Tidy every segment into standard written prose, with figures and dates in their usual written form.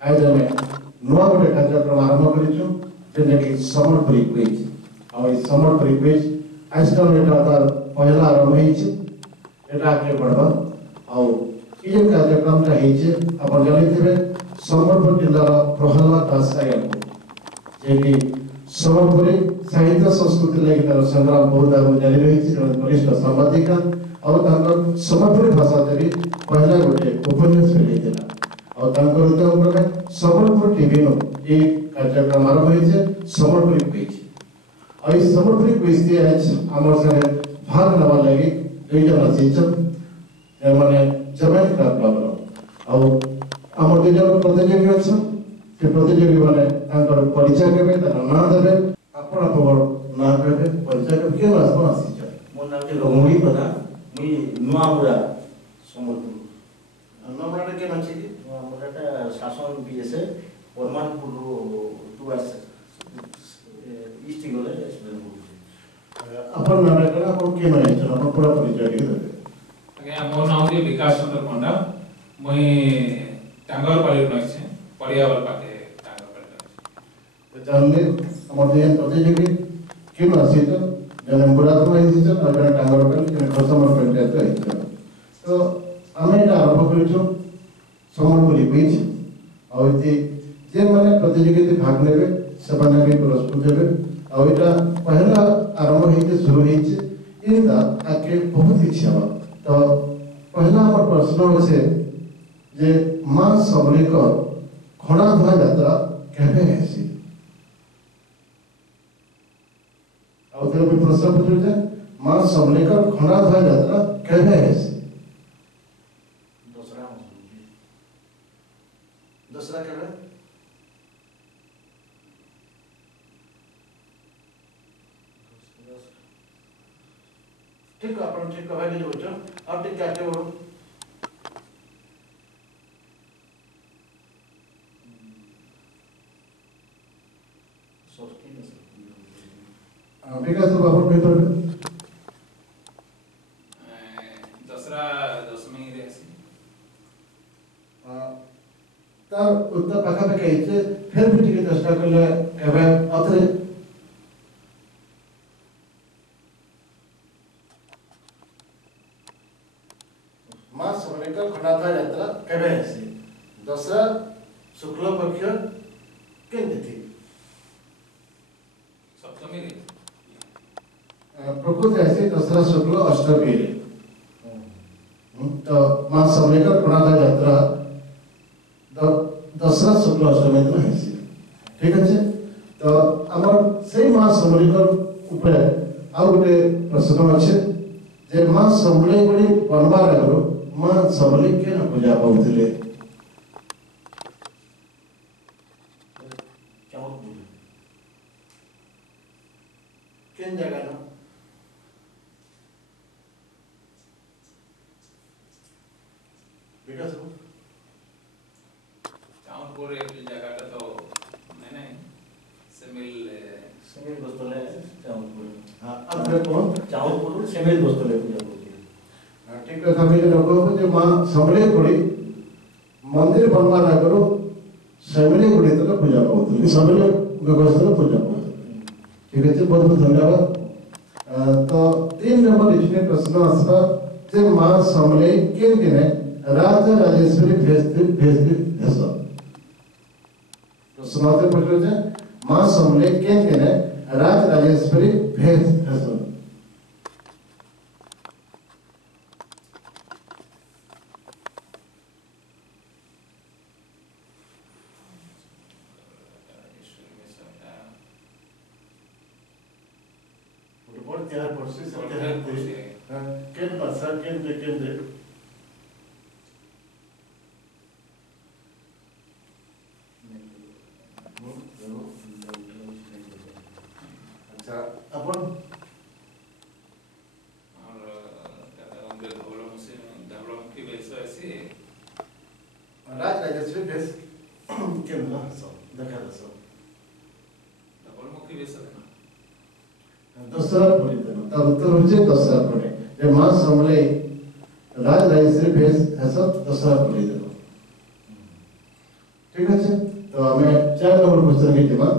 आज आम नुआ गोटे कार्यक्रम आरंभ कर सम्बलपुरी क्विज और सम्बलपुरी क्विज आजकल यहाँ तार पहला आरंभ होटा आगे बढ़वा आउ कार्यक्रम आप जानते सम्बलपुर जिलार प्रहलाद दासराय जे सम्बलपुरी साहित्य संस्कृति लगी तार संग्राम बहुत आगे जारी रही वरिष्ठ सांबादिका और सम्बलपुरी भाषा भी पहला गोटे उपन्यास मिलता और सम्बलपुर टीवी ये कार्यक्रम आरंभ हो सम्बलपुरी क्विज और सम्बलपुरी क्विज आज आम सारे भाग नवा लगी दुई जन आसी मैंने जमेन क्लब आम दुई जन प्रतियोगी अच्छा से प्रतियोगी मैंने परिचय देवे ना देवे आपण ना कहे परिचय किए आसी मो नाम रघुमणि प्रधान मुई नुआमुरा सम्बलपुर नम्बर के अच्छे कि नुआमुराटा शासन बीएसए परमानपुर टुवर्ड्स ईस्ट गले अपन नाम करा अपन के माने छ अपन पूरा परिचय दे देबे आज्ञा मो नाम रे विकास चंद्र पंडा मुई टांगरपाली नइसे परियावल पाटे टांगरपाली जानले हमर देन प्रतियोगी के आसी तो जने मुराद में आसी तो जने टांगरपाली जने कस्टमर पंचायत आइछ तो आमे एटा आरंभ करिछु सम्बलपुरी क्विज और जे माने प्रतियोगिता भाग लेबे से माने भी पुरस्कृत हेबे और एटा पहला आरंभ होइते शुरू होइছে इनका आके बहुत इच्छा बा तो पहला हमर प्रश्न होसे जे मां सबलेकर खणाधुआ यात्रा केबे हेसी और तेरे भी प्रश्न पूछे जे मां सबलेकर खणाधुआ यात्रा केबे हेसी दूसरा केबे ठीक अपन ठीक कहै ले होचो अब ठीक काटे हो सोचती नहीं विकास बाबू पेपर दसरा दशमी रे आसी तार उत्तर पाखा पे कहिছে फिर भी टिके चेष्टा करले एबे अथरे मां सबलेकर खणाधुआ यात्रा केबे हेसी दसरा शुक्ल पक्ष केन तिथि सप्तमी रे प्रकृत ऐसे दसरा शुक्ल अष्टमी रे तो मां सबलेकर खणाधुआ यात्रा दसरा शुक्ल अष्टमी दिन हेसी ठीक अच्छे तो आमर से मां सबलेकर ऊपर आउ गोटे प्रश्न अच्छे जे मां सबले गुड़ी बनवार आगु मां सबले के पूजा पाउथिले केन जगह ना विकास चांदपुर एक जगह का तो मैंने सेमिल बस्तले चाउपुर हां अब देखो चाउपुर सेमिल बस्तले पूजा करती हां ठीक कथा भी लोग जे मां सबले गुड़ी मंदिर बनवार आगु सबले गुड़ी तक पूजा पाउथिले सबले व्यवस्था पूजा पाउथिले ठीक है बहुत बहुत धन्यवाद तो 3 नंबर इसमें प्रश्न आसबा जे मां सबले केन दिने राजा राजेश्वरी भेज हेस तो सुनाते पड़े जे मां सबले केन दिने राज राजेश्वरी भेज हेस बहुत त्यार परसे सब केन भाषा केन दे अच्छा अपन और उनके धवलों से धवलों की वैसे ऐसे राज राजेश्वरी भेज केन ना सब देखा दसो धवलमुखी वैसे ना दसरा पड़े तर उत्तर होचे दसरा पड़े जे मां सबले राज राजेश्वरी भेज हेस दसरा पड़े ठीक अच्छे तो हमें 4 नंबर क्वेश्चन के जवाब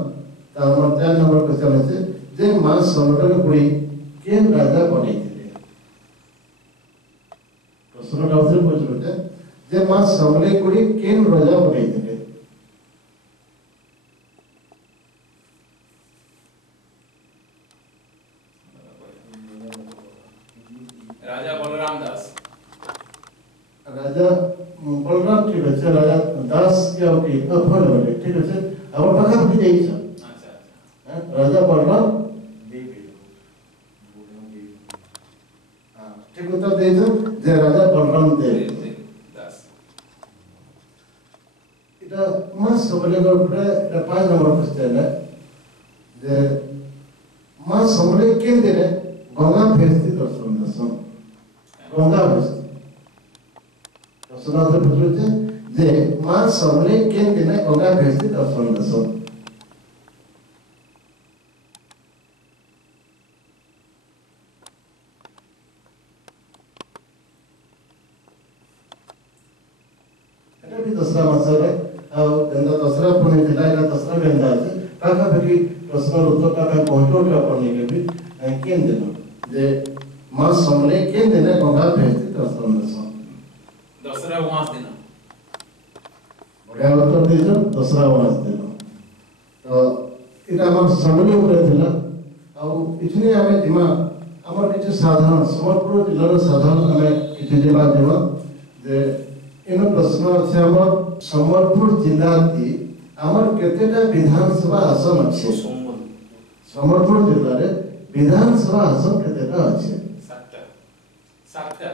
तो हमारा 4 नंबर क्वेश्चन है जे मां समतल पुरी केन राजा बने थे प्रश्न का उत्तर पूछते जे मां समले पुरी केन राजा बने थे राजा बलराम दास राजा बलराम ठीक अच्छे राजा दास क्या होगी अफल बने ठीक अच्छे अब पकड़ भी नहीं सब अच्छा राजा बलराम देवी ठीक उत्तर देજો যে রাজা বলরাম দেব दास এটা মাস সমলে উপরে এটা 5 নম্বর কোশ্চেন যে মাস সমলে কেন দিনে গঙ্গা ভেস্তি দর্শন দর্শন গঙ্গা ভেস্তি দর্শনার্থ বুঝছে যে মাস সমলে কেন দিনে গঙ্গা ভেস্তি দর্শন দর্শন এটা भी दसरा मासरे ଆଉ ଏନ୍ତା ଦଶରା ପୁଣି ଥିଲା ଏଇଟା ଦଶରା କେନ୍ତା ଅଛି ପାଖାପାଖି ପ୍ରଶ୍ନର ଉତ୍ତରଟା ପାଇଁ ପହଞ୍ଚଉଛୁ ଆପଣମାନେ ବି କେନ୍ ଦିନ ଯେ ମା ସମଲେ କେନ୍ ଦିନେ ଗଙ୍ଗା ଭେସ୍ତି ଦର୍ଶନ ଦର୍ଶନ दसरा उमास दिन ବଢ଼ିଆ ଉତ୍ତର ଦେଇଛ ଦଶରା ମାସ ଦିନ ତ ଏଇଟା ଆମର ସମଲେଇ ଉପରେ ଥିଲା ଆଉ କିଛି ଆମେ ଯିମା ଆମର କିଛି ସାଧାରଣ ସମ୍ବଲପୁର ଜିଲ୍ଲାର ସାଧାରଣ ଆମେ କିଛି ଯିବା ଯେ इन प्रश्न अच्छे हमर सम्बलपुर जिला की हमर केतेटा विधानसभा आसन अच्छे सम्बलपुर जिल्ला रे विधानसभा आसन केतेटा अच्छे सातटा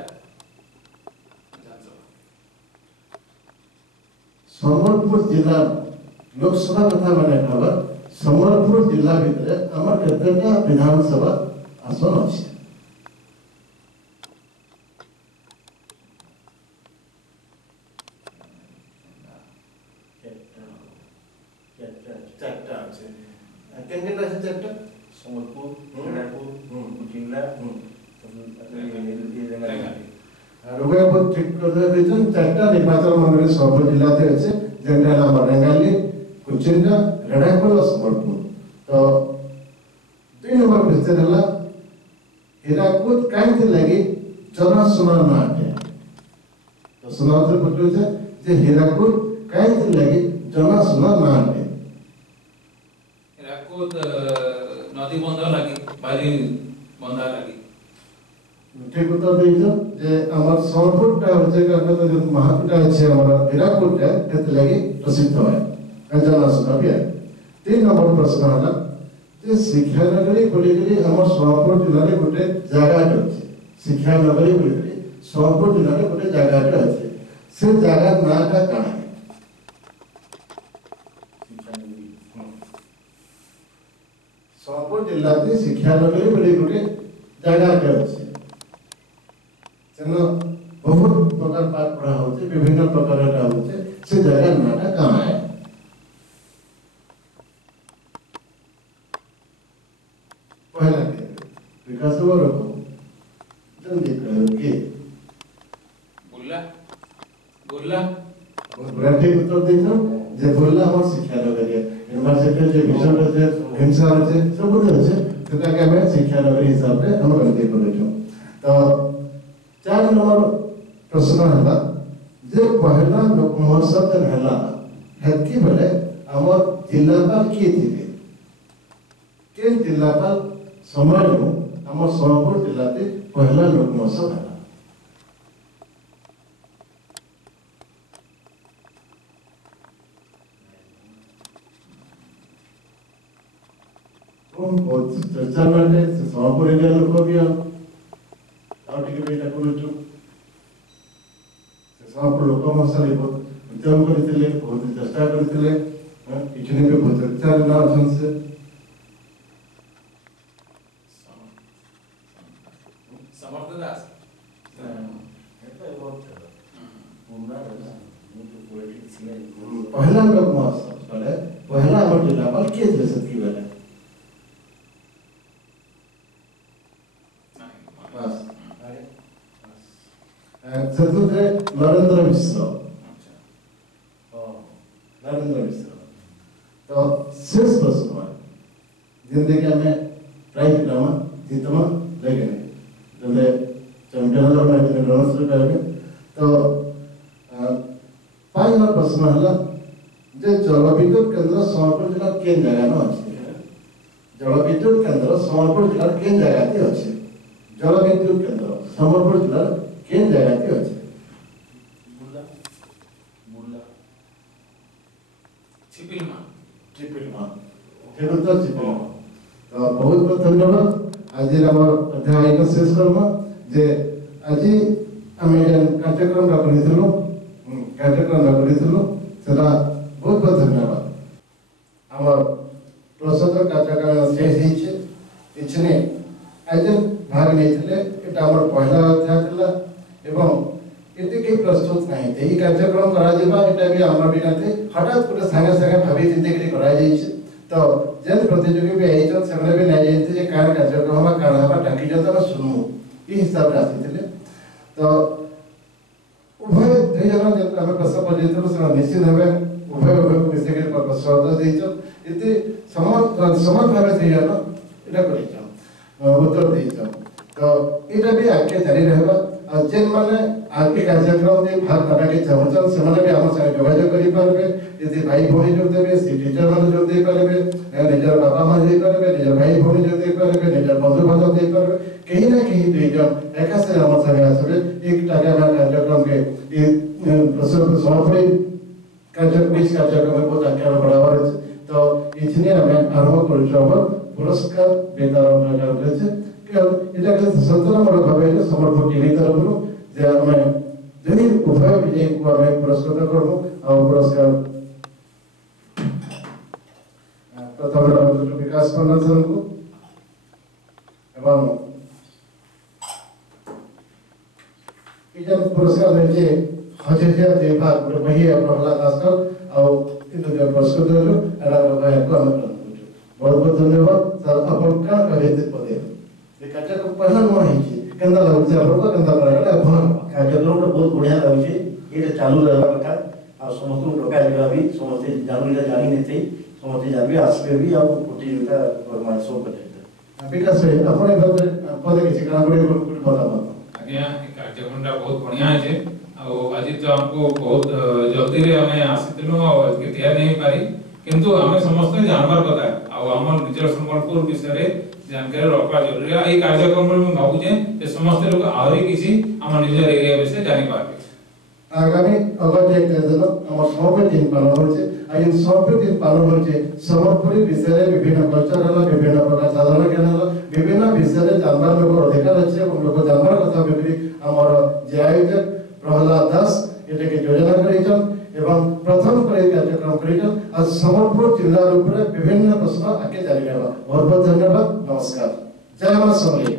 सम्बलपुर जिला लोकसभा कथा माने कहबा सम्बलपुर जिला भितरे हमर केतेटा विधानसभा आसन अच्छे केंद्र राशि चैप्टर सम्बलपुर हिरापुर जिला रुगे बहुत ठीक कर दे बिजन चारटा निर्वाचन मंडली सब जिला थे আছে যেটা নাম রেঙ্গালি কুচিন্ডা রেড়াখোল সম্বলপুর তো 2 नंबर क्वेश्चन हला हिराकुद कांति लगी जनासुना नाटे तो सुनाते पटो जे हिराकुद कांति लगी जनासुना नाटे हिराकुद नदी बंध लगी बारी बंधा लगी ठीक उत्तर देइछो जे हमर सम्बलपुरटा होचे का तो जो महाकुटा আছে हमर हिराकुदटा एत लगी प्रसिद्ध है जनासुना भी है 3 नंबर प्रश्न हला जे शिक्षा नगरी बोलिकरी हमर सम्बलपुर जिल्ला रे गोटे जागा अछि शिक्षा नगरी बोलिकरी सम्बलपुर जिल्ला रे गोटे जागा अछि से जागा नाटा काना है सम्बलपुर जिल्ला रे शिक्षा नगरी बोली गोटे जागा अछि चलो बहुत प्रकार पाठ पढ़ा होते विभिन्न प्रकार का होते से जगह नाटा कहाँ है पहला विकास वो रखो जल्दी करोगे बुल्ला बुल्ला बड़ा ठीक उत्तर देना जे बोलला हम शिक्षा नगरी यूनिवर्सिटी जे विषय जे हिंसा है सब कुछ है तो ताकि हमें शिक्षा नगरी हिसाब से हम गलती करें तो 4 नंबर प्रश्न हला जे पहला लोक महोत्सव जन हला हेतकी बेले हमर जिल्लापाल के थिले के जिल्लापाल समय नु हमर सम्बलपुर जिल्लाते पहला लोक महोत्सव हला बहुत चर्चा माने सम्बलपुर एरिया लोक भी और टिके बेटा करूछु से सब लोक मसाले बहुत उद्यम करथिले बहुत चेष्टा करथिले किछने पे बहुत चर्चा ना छन से समर्थ दास पहला लोक महोत्सव पहले पहला हमर जिलापाल के थे सबकी बेले बस चतुर्थ नरेंद्र मिश्र नरेंद्र मिश्र तो शेष प्रश्न जिंदगी में प्राइज ड्रामा जीतमा लेकिन जब चैंपियन जब मैं ड्रामा शुरू करेंगे तो फाइनल प्रश्न है जे जलविद्युत केंद्र सोनपुर जिला केन जगह न अछि जलविद्युत केंद्र सोनपुर जिला केन जगह ते अछि जलविद्युत केंद्र सोनपुर जिला केन जगह ते अछि छिपिलमा तो बहुत बहुत धन्यवाद आज हम अध्याय को शेष करमा जे आज आम कार्यक्रम करिथिलु सेटा बहुत बहुत धन्यवाद हमर प्रसाद कार्यक्रम शेष हिचे इछने आज भाग लेथिले एटा हमर पहला अध्याय थिला एवं एते के प्रस्तुत नहीं थे ई कार्यक्रम करा जेबा एटा भी हमर बिनाते हठात गोटे संगे संगे भाबी चिंता करी करा जाइछे तो जेन प्रतियोगी भी आइछन सेमने भी नै जानते जे कार कार्यक्रम बा कार हवा डाकी जत बा सुनमु ई हिसाब रे आसीथिले तो उभय दुई जन जे हम प्रश्न पजितलो से निश्चित हेबे उभय उभय को विषय के प्रश्न देइछन इते समान भाबे से जानो एटा करिछन उत्तर देइछन तो एटा भी आगे जारी रहबा और जेन माने आगे कार्यक्रम में भाग लेना के चाहछन से माने भी हम संगे जोगाजोग करि पारबे यदि भाई भौणी जोड़ देबे सी टीचर माने जोड़ दे पारबे निजर बाबा मां दे पारबे निजर भाई भौणी जोड़ दे पारबे निजर बंधु बांधव दे पारबे कहीं ना कहीं दुई जन एका से हम संगे आसबे एक टाका में कार्यक्रम के ये प्रसव समापन कार्यक्रम में बहुत आगे बढ़ावा तो इतने हमें आरंभ कर पुरस्कार वितरण कराଯାଇଛି कि एटा के संतुलनमूलक भावे समर्थ टीवी तरफ जे हमें दुई उभय विजय को हमें पुरस्कृत करबो और पुरस्कार प्रथम डॉक्टर विकास पन्ना सर को एवं इजन पुरस्कार देजे हजेजा देवा वही प्रहलाद दासकर और इन जो पुरस्कृत जो एरा भाई को हम बहुत बहुत धन्यवाद सर अपन का कहे पदे ये कार्यक्रम पहला न है केंदा लागुचे आपको केंदा कराला कार्यक्रम बहुत बढ़िया लागुचे ये चालू रहबा कथा आ समस्त डका जेबा भी समस्त जानी नेते समस्त जाबी आसबे भी आ प्रतियोगिता फरमाइश सब करे विकास भाई अपने पदे किसी काम करे बताबो आज्ञा कार्यक्रमटा बहुत बढ़िया है आज तो हमको बहुत जल्दी रे हमें आसितनु और के तैयार नहीं पारी किंतु हमें समस्त जानवर कथा और हमर निजर संबलपुर विषय रे जानकारी रखा जरूरी है। ये कार्यक्रम में भावु जे समस्त लोग आहुरी किसी हमर निजर एरिया विषय जानि पारबे आगामी अगस्त 1 दिन हमर समापन दिन पालन होचे आ इन समापन दिन पालन होचे समर्पण विषय विभिन्न कल्चरल विभिन्न प्रकार साधन ज्ञान विभिन्न विषय जानवर लोग अधिकार अछि और लोग जानवर कथा बिक्री हमर जे आयोजक प्रहलाद दास एटे के योजना करिछन एवं प्रथम करे कार्यक्रम करिछन आ समर्पण जिल्ला ऊपर विभिन्न प्रश्न आके जारी रहबा बहुत बहुत धन्यवाद नमस्कार जय मां समले।